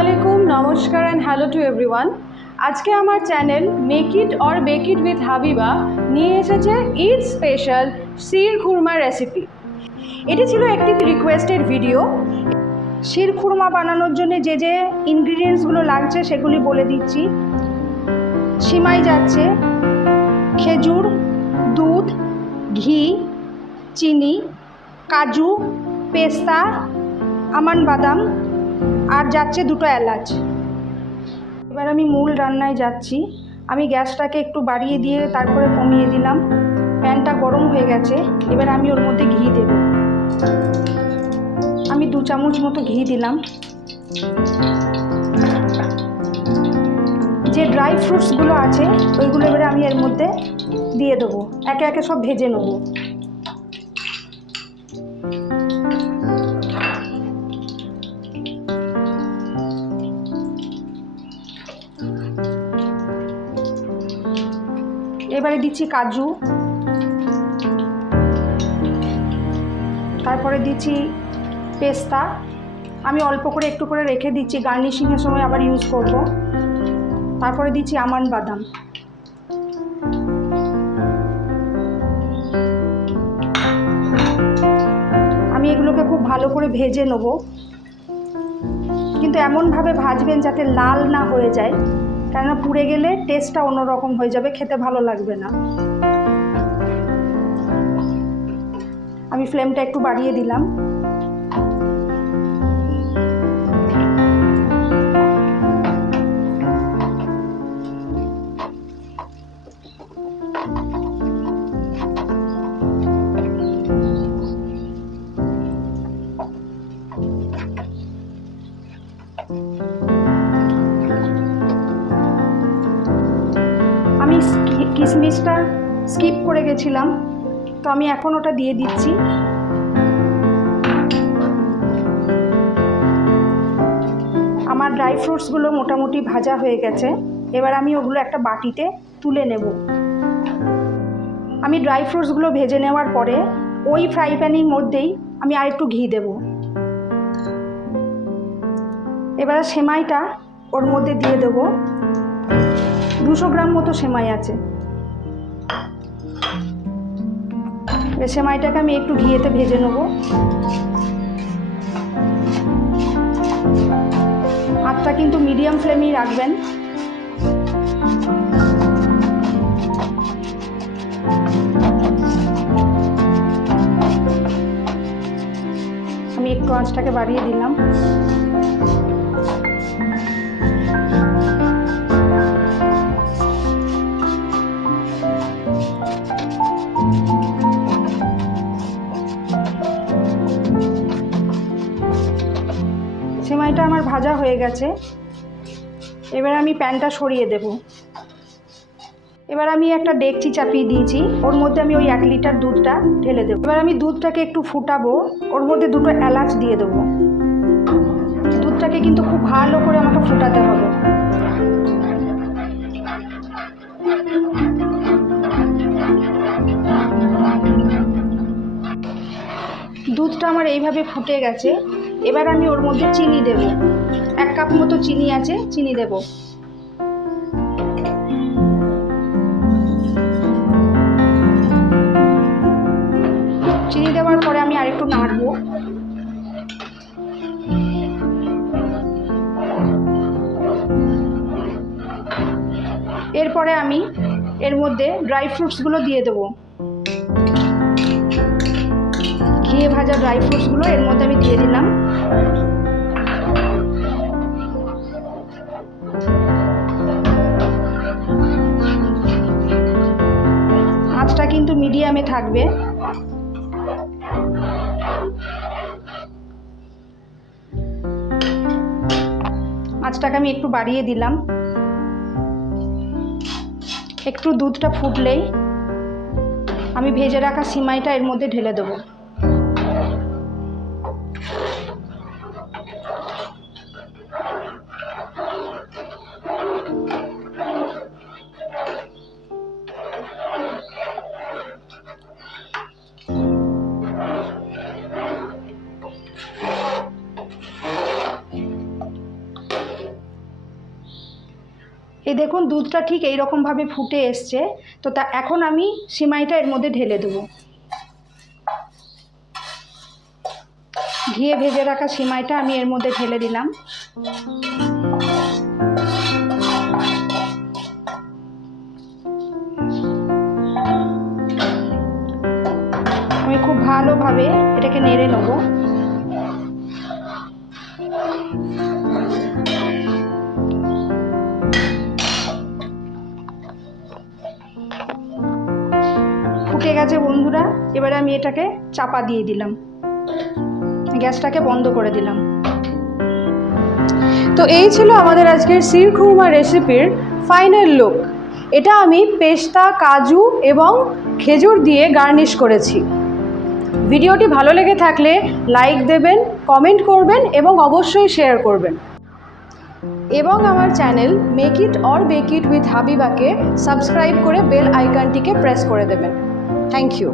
আলাইকুম, নমস্কার and hello two everyone. আজকে আমার channel make it or bake it with Habiba নিয়ে এসেছে ঈদ স্পেশাল শির খুরমা রেসিপি। এটি ছিল একটি রিকোয়েস্টেড ভিডিও। শির খুরমা বানানোর জন্য যে যে ইনগ্রিডিয়েন্টসগুলো লাগছে সেগুলি বলে দিচ্ছি। সিমাই যাচ্ছে, খেজুর, দুধ, ঘি, চিনি, কাজু, পেস্তা, আমন্ড বাদাম, আর যাচ্ছে দুটো এলাচ। এবার আমি মূল রান্নায় যাচ্ছি। আমি গ্যাসটাকে একটু বাড়িয়ে দিয়ে তারপরে কমিয়ে দিলাম। প্যানটা গরম হয়ে গেছে। এবার আমি ওর মধ্যে ঘি দেব। আমি 2 চামচ মতো ঘি দিলাম। যে ড্রাই ফ্রুটসগুলো আছে ওইগুলো এবারে আমি এর মধ্যে দিয়ে দেবো। একে একে সব ভেজে নেবো। এবারে দিচ্ছি কাজু, তারপরে দিচ্ছি পেস্তা। আমি অল্প করে একটু করে রেখে দিচ্ছি, গার্নিশিংয়ের সময় আবার ইউজ করব। তারপরে দিচ্ছি আমন্ড বাদাম। আমি এগুলোকে খুব ভালো করে ভেজে নেব, কিন্তু এমনভাবে ভাজবেন যাতে লাল না হয়ে যায়, কেননা পুড়ে গেলে টেস্টটা অন্যরকম হয়ে যাবে, খেতে ভালো লাগবে না। আমি ফ্লেমটা একটু বাড়িয়ে দিলাম। আমি কিশমিশটা স্কিপ করে গেছিলাম, তো আমি এখন ওটা দিয়ে দিচ্ছি। আমার ড্রাই ফ্রুটসগুলো মোটামুটি ভাজা হয়ে গেছে। এবার আমি ওগুলো একটা বাটিতে তুলে নেব। আমি ড্রাই ফ্রুটসগুলো ভেজে নেওয়ার পরে ওই ফ্রাই প্যানের মধ্যেই আমি আরেকটু ঘি দেব। এবার সেমাইটা ওর মধ্যে দিয়ে দেব। 200 গ্রাম মতো সেমাই আছে। সেমাইটাকে আমি একটু ঘিয়েতে ভেজে নেব। আঁচটা কিন্তু মিডিয়াম ফ্লেমেই রাখবেন। আমি একটু আঁচটাকে বাড়িয়ে দিলাম। সেমাইটা আমার ভাজা হয়ে গেছে। এবার আমি প্যানটা সরিয়ে দেব। এবার আমি একটা ডেকচি চাপিয়ে দিয়েছি, ওর মধ্যে আমি ওই 1 লিটার দুধটা ঢেলে দেবো। এবার আমি দুধটাকে একটু ফুটাবো, ওর মধ্যে 2টো এলাচ দিয়ে দেবো। দুধটাকে কিন্তু খুব ভালো করে আমাকে ফুটাতে হবে। দুধটা আমার এইভাবে ফুটে গেছে। এবার আমি ওর মধ্যে চিনি দেব। 1 কাপ মতো চিনি আছে, চিনি দেব। চিনি দেওয়ার পরে আমি আরেকটু নাড়বো। এরপরে আমি এর মধ্যে ড্রাই ফ্রুটসগুলো দিয়ে দেবো। ঘিয়ে ভাজা ড্রাই ফ্রুটসগুলো এর মধ্যে আমি দিয়ে দিলাম। আঁচটা কিন্তু মিডিয়ামে থাকবে। আঁচটাকে আমি একটু বাড়িয়ে দিলাম। একটু দুধটা ফুটলেই আমি ভেজে রাখা সিমাইটা এর মধ্যে ঢেলে দেবো। এই দেখুন দুধটা ঠিক এই রকমভাবে ফুটে এসছে। তো এখন আমি সিমাইটা এর মধ্যে ঢেলে দেবো। ঘিয়ে ভেজে রাখা সিমাইটা আমি এর মধ্যে ঢেলে দিলাম। আমি খুব ভালোভাবে এটাকে নেড়ে নেব। ফুটে গেছে বন্ধুরা, এবারে আমি এটাকে চাপা দিয়ে দিলাম, গ্যাসটাকে বন্ধ করে দিলাম। তো এই ছিল আমাদের আজকের শির খুরমা রেসিপির ফাইনাল লুক। এটা আমি পেস্তা, কাজু এবং খেজুর দিয়ে গার্নিশ করেছি। ভিডিওটি ভালো লেগে থাকলে লাইক দেবেন, কমেন্ট করবেন এবং অবশ্যই শেয়ার করবেন। এবং আমার channel make it or bake it with হাবিবাকে সাবস্ক্রাইব করে বেল আইকনটিকে প্রেস করে দেবেন। Thank you.